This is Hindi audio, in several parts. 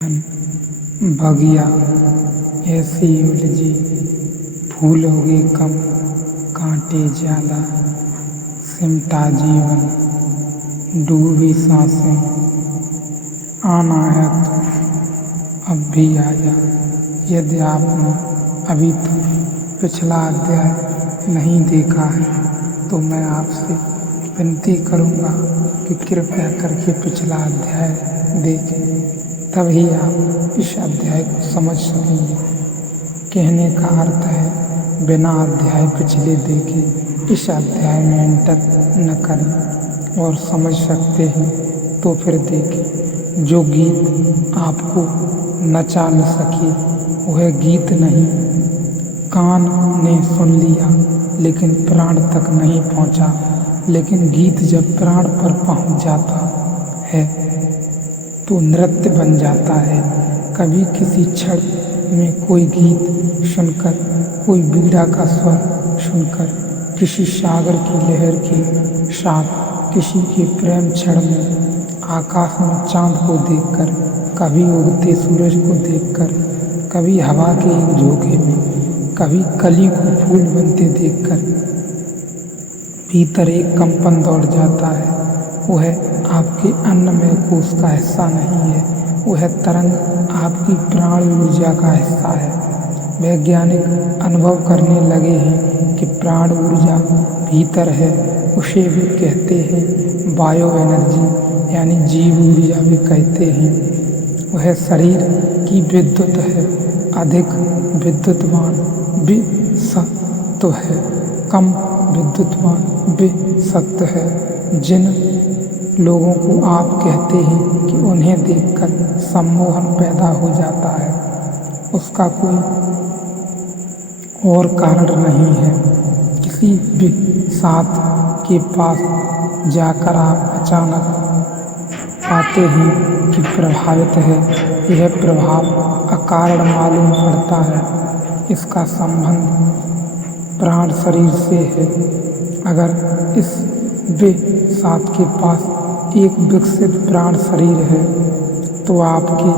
बगिया ऐसी उलझी, फूलोगे कम कांटे ज्यादा, सिमटा जीवन डूबी सांसें, आना है तो अब भी आजा। यदि आपने अभी तक पिछला अध्याय नहीं देखा है तो मैं आपसे विनती करूंगा कि कृपया करके पिछला अध्याय देखें, तभी आप इस अध्याय को समझ सकेंगे। कहने का अर्थ है बिना अध्याय पिछले देखे इस अध्याय में एंटर न करें, और समझ सकते हैं तो फिर देखें। जो गीत आपको नचा न सके वह गीत नहीं। कान ने सुन लिया लेकिन प्राण तक नहीं पहुंचा, लेकिन गीत जब प्राण पर पहुंच जाता है तो नृत्य बन जाता है। कभी किसी क्षण में कोई गीत सुनकर, कोई बीड़ा का स्वर सुनकर, किसी सागर की लहर के साथ, किसी के प्रेम क्षण में, आकाश में चांद को देखकर, कभी उगते सूरज को देखकर, कभी हवा के एक झोंके में, कभी कली को फूल बनते देखकर भीतर एक कंपन दौड़ जाता है। वह आपके अन्नमय कोश का हिस्सा नहीं है, वह तरंग आपकी प्राण ऊर्जा का हिस्सा है। वैज्ञानिक अनुभव करने लगे हैं कि प्राण ऊर्जा भीतर है, उसे भी कहते हैं बायो एनर्जी, यानी जीव ऊर्जा भी कहते हैं। वह शरीर की विद्युत है, अधिक विद्युतवान भी सत्व है, कम विद्युतवान भी सत्व है। जिन लोगों को आप कहते हैं कि उन्हें देखकर सम्मोहन पैदा हो जाता है, उसका कोई और कारण नहीं है। किसी भी साथ के पास जाकर आप अचानक पाते हैं कि प्रभावित है। यह प्रभाव अकारण मालूम पड़ता है। इसका संबंध प्राण शरीर से है। अगर इस वे साथ के पास एक विकसित प्राण शरीर है तो आपके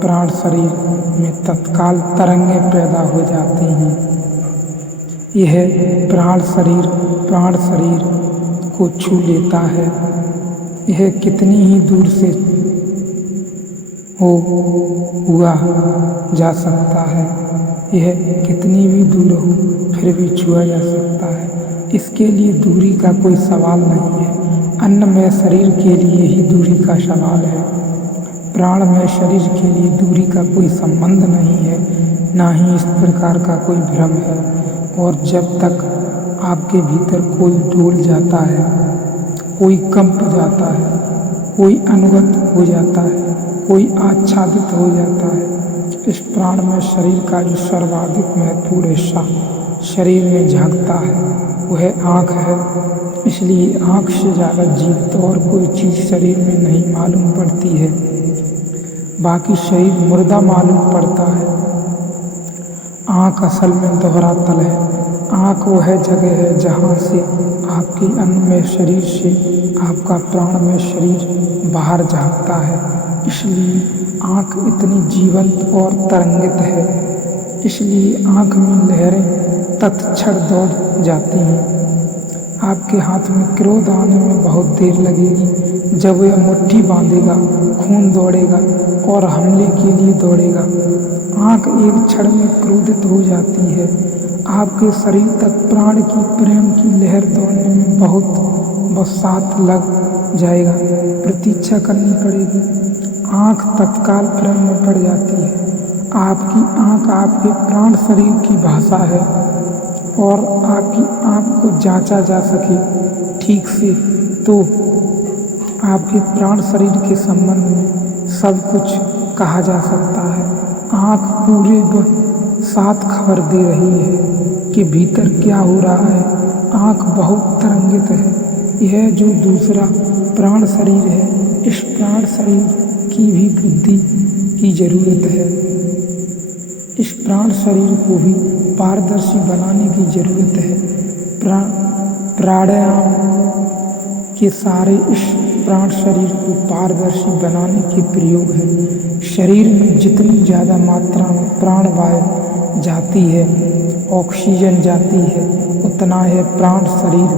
प्राण शरीर में तत्काल तरंगें पैदा हो जाती हैं। यह प्राण शरीर को छू लेता है। यह कितनी ही दूर से हुआ जा सकता है, यह कितनी भी दूर हो फिर भी छुआ जा सकता है। इसके लिए दूरी का कोई सवाल नहीं है। अन्नमय शरीर के लिए ही दूरी का सवाल है। प्राणमय शरीर के लिए दूरी का कोई संबंध नहीं है, ना ही इस प्रकार का कोई भ्रम है। और जब तक आपके भीतर कोई डोल जाता है, कोई कंप जाता है, कोई अनुगत हो जाता है, कोई आच्छादित हो जाता है, इस प्राणमय शरीर का जो सर्वाधिक महत्वपूर्ण हिस्सा शरीर में झांकता है वह आँख है। इसलिए आँख से ज़्यादा जीवित और कोई चीज़ शरीर में नहीं मालूम पड़ती है। बाकी शरीर मुर्दा मालूम पड़ता है। आँख असल में दोहरा तल है। आँख वह जगह है जहाँ से आपके अन्नमय शरीर से आपका प्राणमय शरीर बाहर झांकता है। इसलिए आँख इतनी जीवंत और तरंगित है। इसलिए आँख में लहरें तत्क्षण दौड़ जाती हैं। आपके हाथ में क्रोध आने में बहुत देर लगेगी। जब यह मुट्ठी बांधेगा, खून दौड़ेगा और हमले के लिए दौड़ेगा। आँख एक क्षण में क्रोधित हो जाती है। आपके शरीर तक प्राण की प्रेम की लहर दौड़ने में बहुत साथ लग जाएगा। प्रतीक्षा करनी पड़ेगी। आँख तत्काल प्रेम में पड़ जाती है। आपकी आँख आपके प्राण शरीर की भाषा है, और आपकी आँख को जांचा जा सके ठीक से तो आपके प्राण शरीर के संबंध में सब कुछ कहा जा सकता है। आँख पूरे साथ खबर दे रही है कि भीतर क्या हो रहा है। आँख बहुत तरंगित है। यह जो दूसरा प्राण शरीर है, इस प्राण शरीर की भी बुद्धि की जरूरत है। इस प्राण शरीर को भी पारदर्शी बनाने की जरूरत है। प्राणायाम के सारे इस प्राण शरीर को पारदर्शी बनाने के प्रयोग हैं। शरीर में जितनी ज़्यादा मात्रा में प्राणवायु जाती है, ऑक्सीजन जाती है, उतना यह प्राण शरीर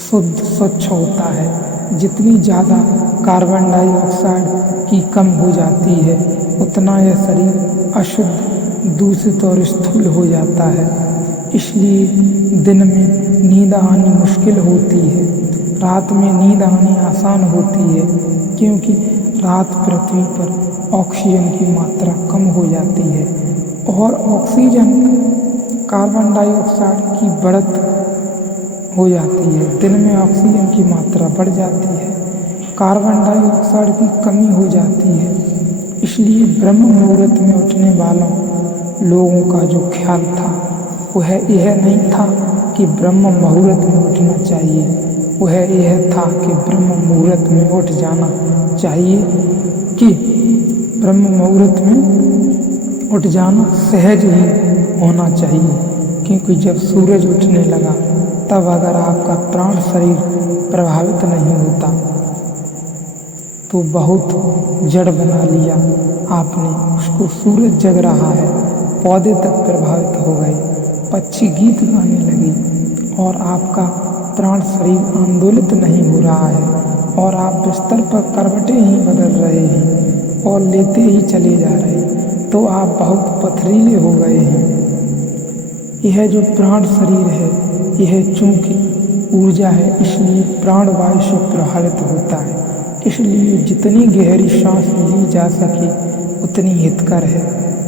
शुद्ध स्वच्छ होता है। जितनी ज़्यादा कार्बन डाइऑक्साइड की कम हो जाती है, उतना यह शरीर अशुद्ध, दूषित और स्थूल हो जाता है। इसलिए दिन में नींद आनी मुश्किल होती है, रात में नींद आनी आसान होती है, क्योंकि रात पृथ्वी पर ऑक्सीजन की मात्रा कम हो जाती है और ऑक्सीजन कार्बन डाइऑक्साइड की बढ़त हो जाती है। दिन में ऑक्सीजन की मात्रा बढ़ जाती है, कार्बन डाइऑक्साइड की कमी हो जाती है। इसलिए ब्रह्म मुहूर्त में उठने वालों लोगों का जो ख्याल था वह यह नहीं था कि ब्रह्म मुहूर्त में उठना चाहिए, वह यह था कि ब्रह्म मुहूर्त में उठ जाना चाहिए, कि ब्रह्म मुहूर्त में उठ जाना सहज ही होना चाहिए। क्योंकि जब सूरज उठने लगा तब अगर आपका प्राण शरीर प्रभावित नहीं होता तो बहुत जड़ बना लिया आपने, उसको सूरज जग रहा है, पौधे तक प्रभावित हो गए, पक्षी गीत गाने लगे और आपका प्राण शरीर आंदोलित नहीं हो रहा है और आप बिस्तर पर करवटें ही बदल रहे हैं और लेते ही चले जा रहे हैं, तो आप बहुत पथरीले हो गए हैं। यह जो प्राण शरीर है, यह चूंकि ऊर्जा है, इसलिए प्राणवायु से प्रभावित होता है। इसलिए जितनी गहरी सांस ली जा सके उतनी हितकर है,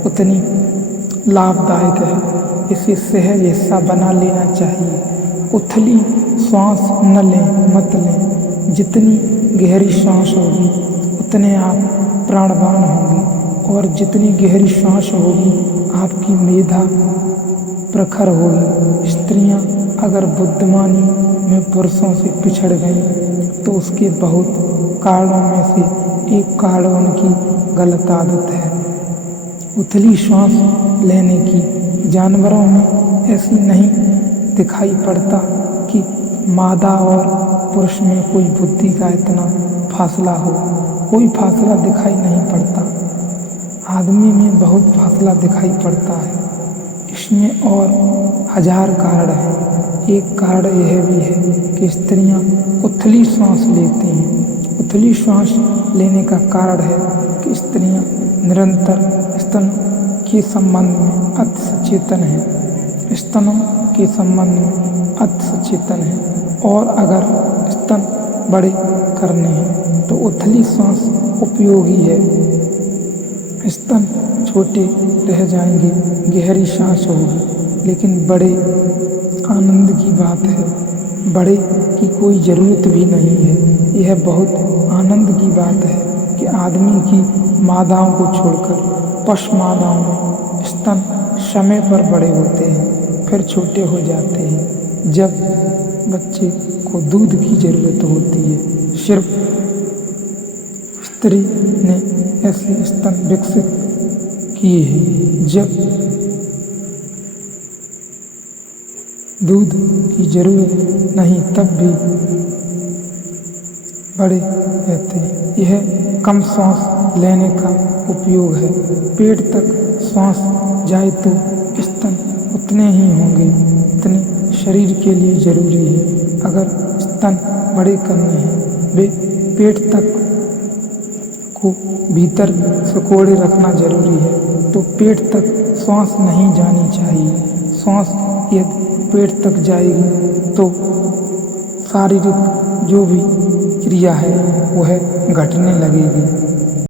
उतनी लाभदायक है। इसे सहज हिस्सा बना लेना चाहिए। उथली सांस न लें, मत लें। जितनी गहरी सांस होगी उतने आप प्राणवान होंगे और जितनी गहरी सांस होगी आपकी मेधा प्रखर होगी। स्त्रियां अगर बुद्धिमानी में पुरुषों से पिछड़ गईं तो उसके बहुत कारणों में से एक कारण उनकी गलत आदत है उथली सांस लेने की। जानवरों में ऐसी नहीं दिखाई पड़ता कि मादा और पुरुष में कोई बुद्धि का इतना फासला हो, कोई फासला दिखाई नहीं पड़ता। आदमी में बहुत फासला दिखाई पड़ता है। इसमें और हजार कारण हैं। एक कारण यह भी है कि स्त्रियां उथली सांस लेती हैं। उथली सांस लेने का कारण है कि स्त्रियां निरंतर स्तन के संबंध में अति सचेतन हैं, स्तनों के संबंध में अति सचेतन हैं और अगर स्तन बड़े करने हैं तो उथली सांस उपयोगी है। स्तन छोटे रह जाएंगे, गहरी सांस होगी, लेकिन बड़े आनंद की बात है, बड़े की कोई ज़रूरत भी नहीं है। यह बहुत आनंद की बात है कि आदमी की मादाओं को छोड़कर पशु मादाओं में स्तन समय पर बड़े होते हैं, फिर छोटे हो जाते हैं। जब बच्चे को दूध की ज़रूरत होती है, सिर्फ स्त्री ने ऐसे स्तन विकसित किए हैं। जब दूध की ज़रूरत नहीं तब भी बड़े रहते हैं। यह कम सांस लेने का उपयोग है। पेट तक सांस जाए तो स्तन उतने ही होंगे उतने शरीर के लिए ज़रूरी है। अगर स्तन बड़े करने हैं, वे पेट तक को भीतर सिकोड़े रखना ज़रूरी है, तो पेट तक सांस नहीं जानी चाहिए। सांस यदि पेट तक जाएगी तो शारीरिक जो भी क्रिया है वह घटने लगेगी।